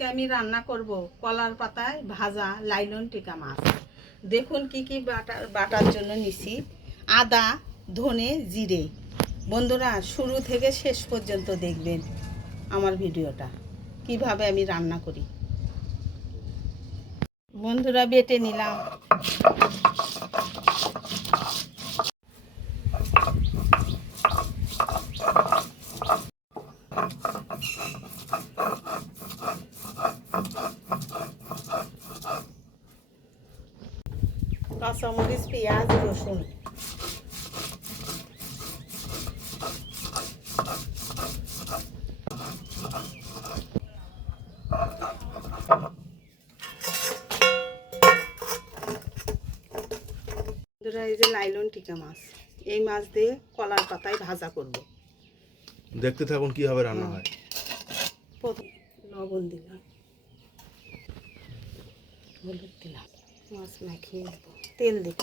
আজকে আমি রান্না করব কলার পাতায় ভাজা লাইলন টিকা মাছ। দেখুন কি কি বাটার জন্য নিছি। আদা, ধনে, জিরে। বন্ধুরা শুরু থেকে শেষ পর্যন্ত দেখবেন আমার ভিডিওটা, কিভাবে আমি রান্না করি। বন্ধুরা বেটে নিলাম। কাঁচামরিচ, পেঁয়াজ, রসুন। বন্ধুরা এই যে লাইলন টিকা মাছ, এই মাছ দিয়ে কলার পাতায় ভাজা করব। দেখতে থাকুন কিভাবে রান্না হয়। লবণ দিলাম, হলুদ দিলাম, মাছ মাখিয়ে দেব, তেল দেব।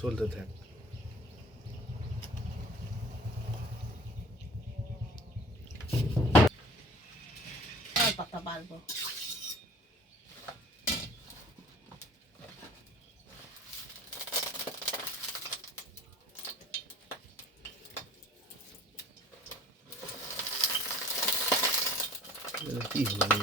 চলতে থাক। পাতা বাড়বো। কি হলো?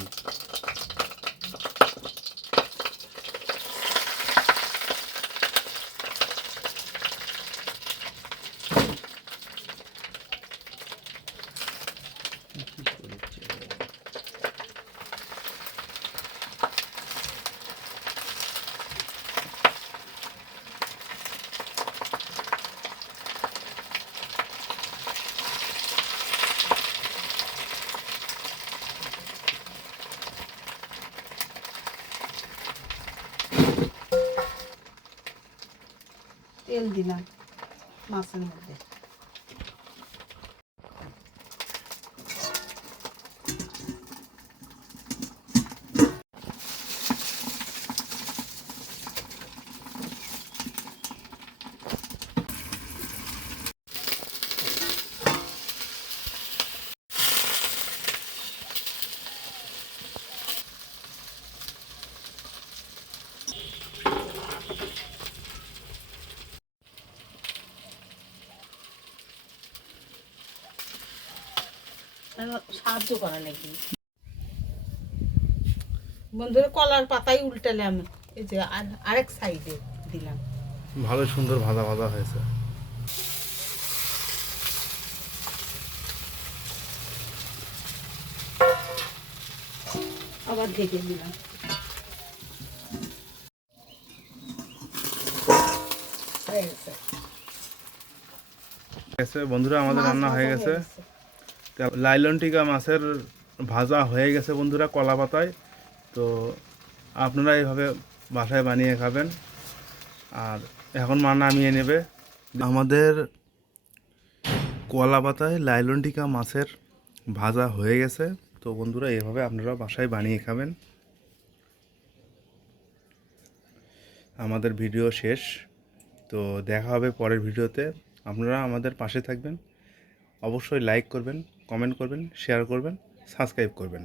তেল দিলাম মাছের মধ্যে। সাহায্য করা লাগবে। বন্ধুরা কলার পাতায় উল্টালাম, এই যে আরেক সাইডে দিলাম। ভালো সুন্দর ভাজা ভাজা হয়েছে। আবার ঢেকে দিলাম। বন্ধুরা আমাদের রান্না হয়ে গেছে। লাইলন টিকা মাছের ভাজা হয়ে গেছে বন্ধুরা কলা পাতায়। তো আপনারা এইভাবে বাসায় বানিয়ে খাবেন। আর এখন মা নামিয়ে নেবে। আমাদের কলা পাতায় লাইলন টিকা মাছের ভাজা হয়ে গেছে। তো বন্ধুরা এইভাবে আপনারা বাসায় বানিয়ে খাবেন। আমাদের ভিডিও শেষ। তো দেখা হবে পরের ভিডিওতে। আপনারা আমাদের পাশে থাকবেন, অবশ্যই লাইক করবেন, কমেন্ট করবেন, শেয়ার করবেন, সাবস্ক্রাইব করবেন।